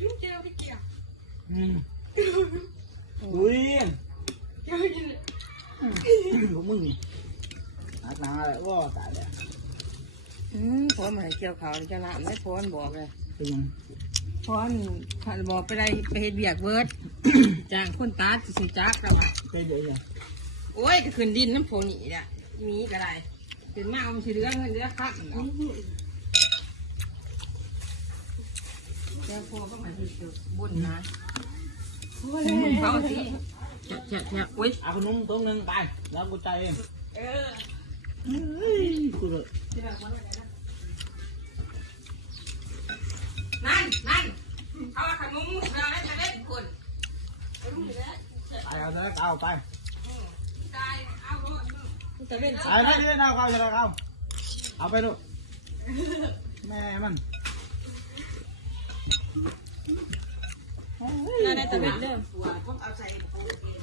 ยุ่งเจียวที่เกี่ยวอุ้ยพวกมึงหาทางอะไรว่าตายเลยพอนมาให้เกี่ยวเขาจะละไม่พอนบอกเลย เป็นยังพอนผ่านบอกไปได้ไปเฮ็ดเบียกเวิร์ดจ้างคนตาสิจักแล้วค่ะ เป็นเดี๋ยวยัง โอ้ยก็ขึ้นดินน้ำโพนี่แหละมีก็ได้เป็นมาเอาสิเรื่องเงินเรื่องคักเนาะแก้วพอก็มาที่บุญนะบุญเขาสิแฉะอุ้ย เอาขนมตัวนึงไปแล้วกูใจเองกูเลย นั่นเอาขนมเราได้จะได้คน ไปเอาแล้วเอาไป ตายเอาจะเล่น ไปไม่ได้เอาเอาจะเอาไปดูแม่มัน น่าได้จะเล่นเด้อว่าผมเอาใส่ปูเอง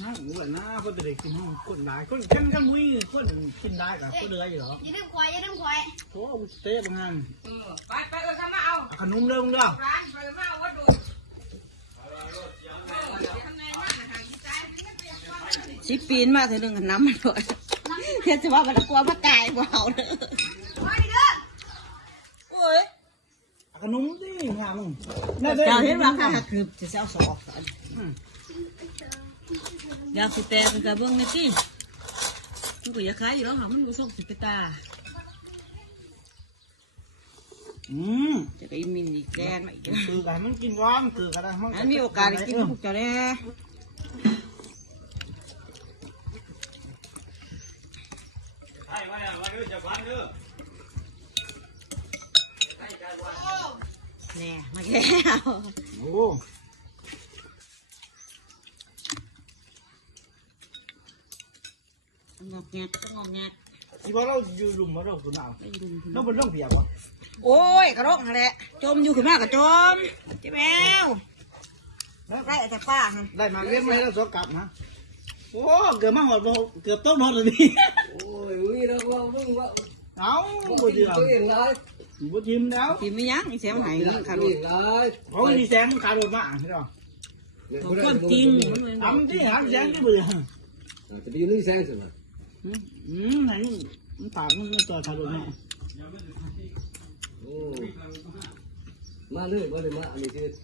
น้าหมูแบบน้าคนเด็กกินห้องคนได้คนกันมุ้ยคนกินได้กับคนเดือยอยู่หรอ อย่าลืมควายอย่าลืมควาย โอ้เต๊ะบางงาน ไปเข้ามาเอา ขนมเด้อมึงเด้อ ร้านไปมาเอาวัดดูสิปีนมาเถอะเรื่องน้ำมันก่อนเดี๋ยวจะว่ามันกลัวมันตายบ่เอาเด้อ มาดิเด้อ โอ้ย ขนมดิงามึง เจ้าเห็นว่าข้าคือจะเจ้าสอกอยากสิแต่เป็นกระเบื้องนี่สิกูก็อยากขายอยู่แล้วค่ะมันรู้สึกสิไปตาจะไปมินอีกแกนมาอีก คือกันมันกินร้อนคือกันมัน อันมีโอกาสได้กินพวกเจ้าแน่ แน่มาแก้ว โอ้ งอกแงกงอกแงก ที่ว่าเราอยู่หลุมว่าเราคุณเอาเราเป็นเรื่องเปียกวะ โอ้ยกระรอกนั่นแหละจมอยู่ขึ้นมากระจมเจ๊แมวได้แต่ป้าฮะ ได้มาเลี้ยงไว้แล้วสกลับนะโอ้เกือบมาหอดเกือบต้มหอดเลยนี่ โอ้ยวิ่งแล้วว่าวิ่งว่า เอาบ่เดือด วิ่งเลย บ่ทิมแล้ว ทีไม่ยั้งอีเสียมันหายคารุ วิ่งเลย เขาดีแสงขาโดดมาใช่หรอ ความจริง ทำที่หาแสงที่เบื่อ จะดีนี่แซงสินะ ไหนมันปากมันต่อขาโดดแม่ โอ้มาเลยมาเลยมาอันนี้คือ